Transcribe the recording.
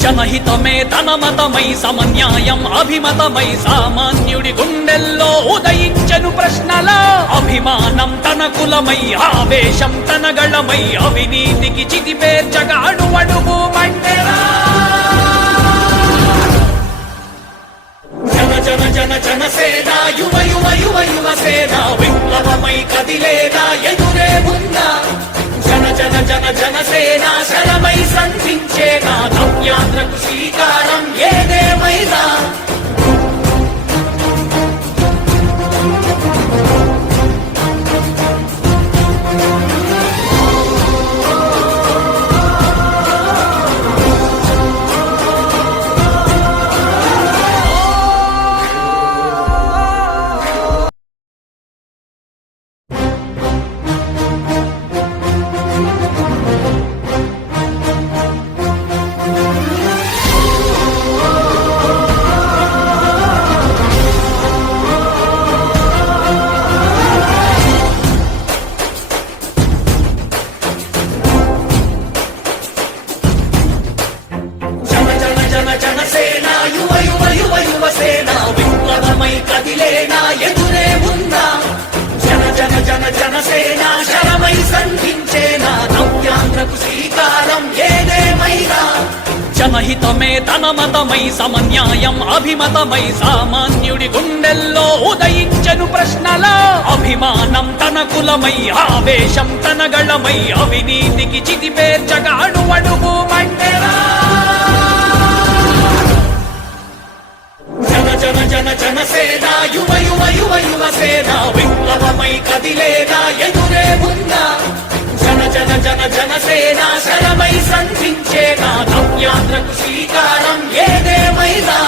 జనహితమే తన మతమై సమన్యాయం అభిమతమై సామాన్యుడి గుండెల్లో ఉదయించను ప్రశ్నల అభిమానం తన కులమై ఆవేశం తన గళమై అవినీతికి చితిపేర్చగా అడుగడుగు మంటెరా జన జన జన జనసేన యువ యువ యువ యువసేన విప్లవమై కదిలేదా ఎదురే ఉందా జన జన జన జనసేన శరమై సంధించేనా నవ్యాంధ్రకు శ్రీకారం ఏదేమైనా జనసేన యువ యువ యువ యువసేన విప్లవమై కదిలేనా ఎదురే ఉందా జన జన జన జనసేన శరమై సంధించేనా నవ్యాంధ్రకు శ్రీకారం ఏదేమైనా జనహితమే తన మతమై సమన్యాయం అభిమతమై సామాన్యుడి గుండెల్లో ఉదయించను ప్రశ్నల అభిమానం తన కులమై ఆవేశం తన గళమై అవినీతికి చితిపేర్చగా అడుగడుగు మంటెరా జన జన జన జనసేన యువ యువ యువ యువసేన విప్లవమై కదిలేనా ఎదురే ఉందా జన జన జన జనసేన శరమై సంధించేనా నవ్యాంధ్రకు శ్రీకారం ఏదేమైనా